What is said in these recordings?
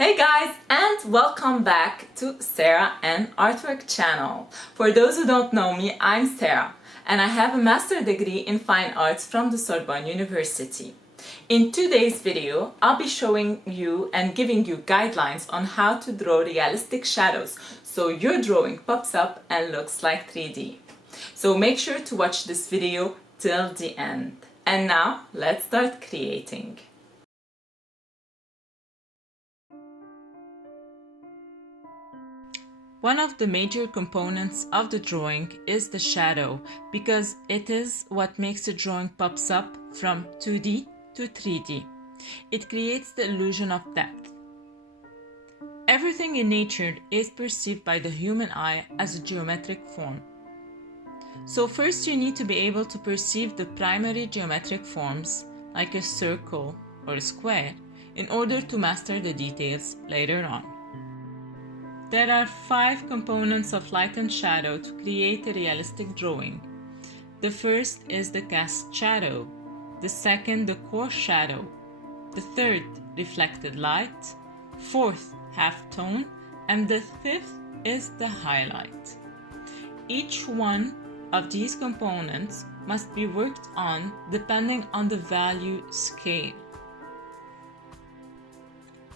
Hey guys, and welcome back to Sarah and Artwork channel. For those who don't know me, I'm Sarah and I have a master's degree in fine arts from the Sorbonne University. In today's video, I'll be showing you and giving you guidelines on how to draw realistic shadows so your drawing pops up and looks like 3D. So make sure to watch this video till the end. And now, let's start creating. One of the major components of the drawing is the shadow because it is what makes the drawing pops up from 2D to 3D. It creates the illusion of depth. Everything in nature is perceived by the human eye as a geometric form. So first you need to be able to perceive the primary geometric forms like a circle or a square in order to master the details later on. There are 5 components of light and shadow to create a realistic drawing. The first is the cast shadow, the second the coarse shadow, the third reflected light, fourth half tone, and the fifth is the highlight. Each one of these components must be worked on depending on the value scale.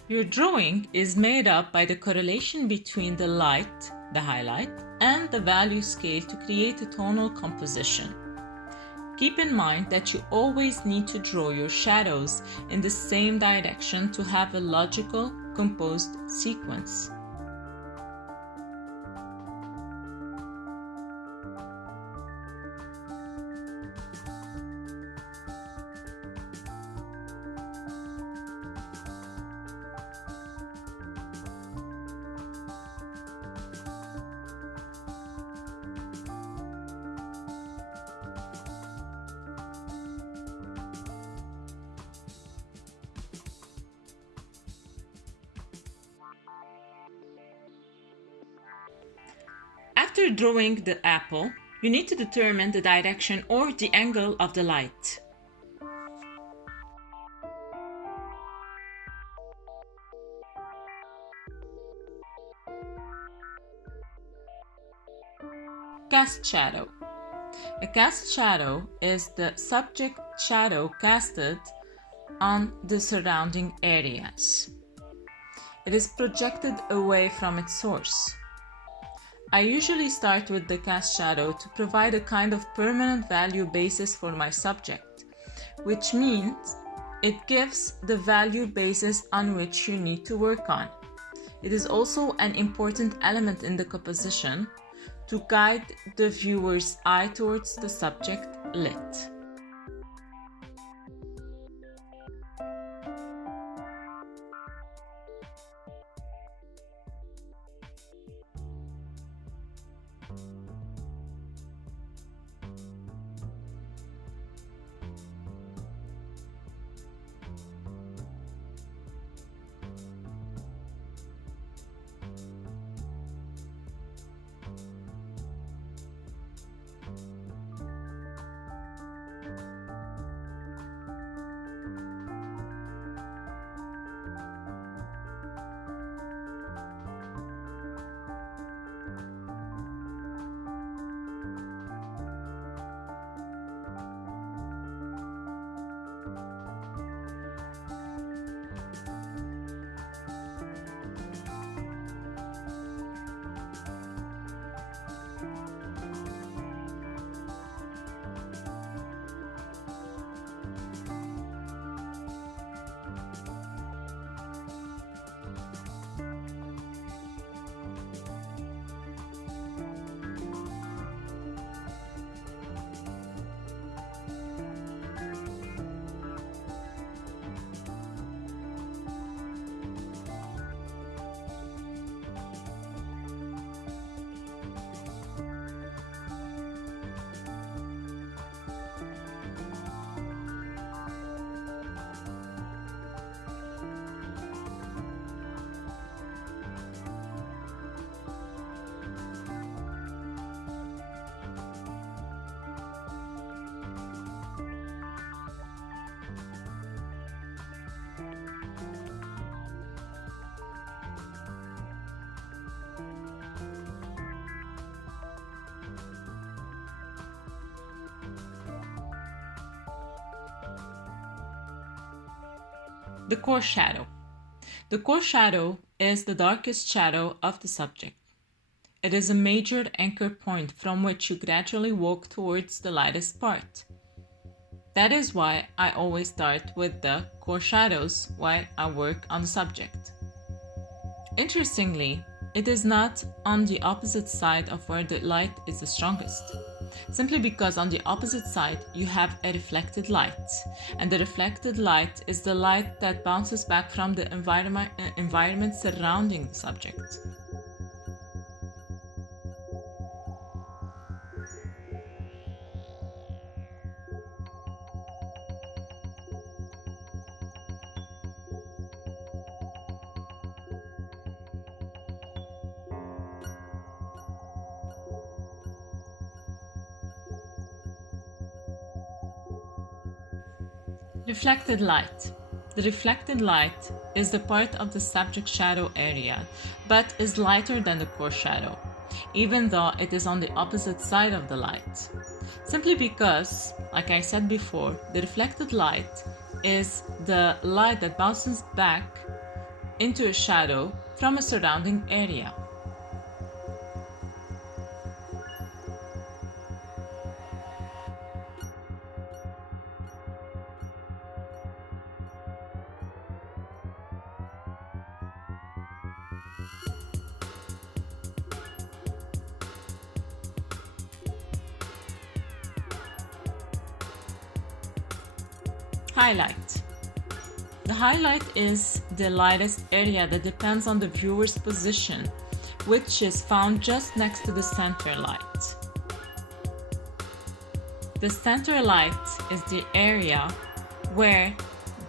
Your drawing is made up by the correlation between the light, the highlight, and the value scale to create a tonal composition. Keep in mind that you always need to draw your shadows in the same direction to have a logical, composed sequence. After drawing the apple, you need to determine the direction or the angle of the light. Cast shadow. A cast shadow is the subject shadow casted on the surrounding areas. It is projected away from its source. I usually start with the cast shadow to provide a kind of permanent value basis for my subject, which means it gives the value basis on which you need to work on. It is also an important element in the composition to guide the viewer's eye towards the subject lit. The core shadow. The core shadow is the darkest shadow of the subject. It is a major anchor point from which you gradually walk towards the lightest part. That is why I always start with the core shadows while I work on the subject. Interestingly, it is not on the opposite side of where the light is the strongest, simply because on the opposite side you have a reflected light, and the reflected light is the light that bounces back from the environment surrounding the subject. Reflected light. The reflected light is the part of the subject shadow area, but is lighter than the core shadow, even though it is on the opposite side of the light. Simply because, like I said before, the reflected light is the light that bounces back into a shadow from a surrounding area. Highlight. The highlight is the lightest area that depends on the viewer's position, which is found just next to the center light. The center light is the area where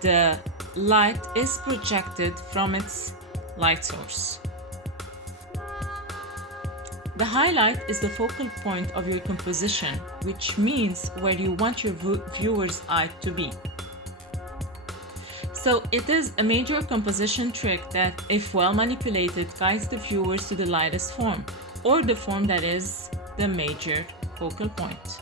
the light is projected from its light source. The highlight is the focal point of your composition, which means where you want your viewer's eye to be. So it is a major composition trick that, if well manipulated, guides the viewers to the lightest form, or the form that is the major focal point.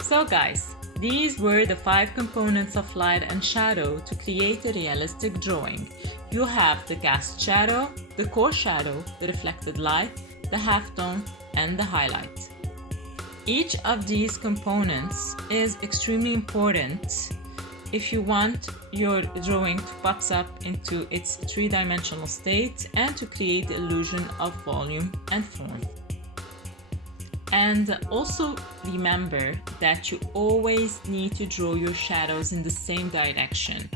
So guys, these were the 5 components of light and shadow to create a realistic drawing. You have the cast shadow, the core shadow, the reflected light, the halftone, and the highlight. Each of these components is extremely important if you want your drawing to pop up into its 3-dimensional state and to create the illusion of volume and form. And also remember that you always need to draw your shadows in the same direction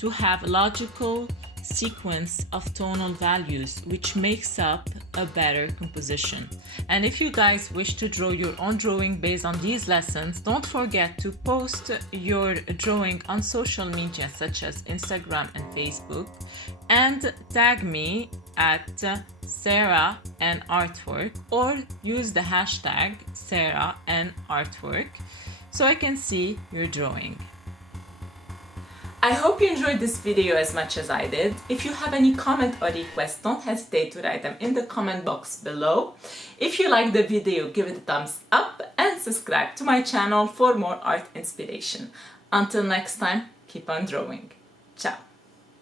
to have a logical sequence of tonal values, which makes up a better composition. And if you guys wish to draw your own drawing based on these lessons, don't forget to post your drawing on social media such as Instagram and Facebook, and tag me at Sarah and Artwork, or use the hashtag Sarah and Artwork so I can see your drawing. I hope you enjoyed this video as much as I did. If you have any comment or requests, don't hesitate to write them in the comment box below. If you like the video, give it a thumbs up and subscribe to my channel for more art inspiration. Until next time, keep on drawing. Ciao!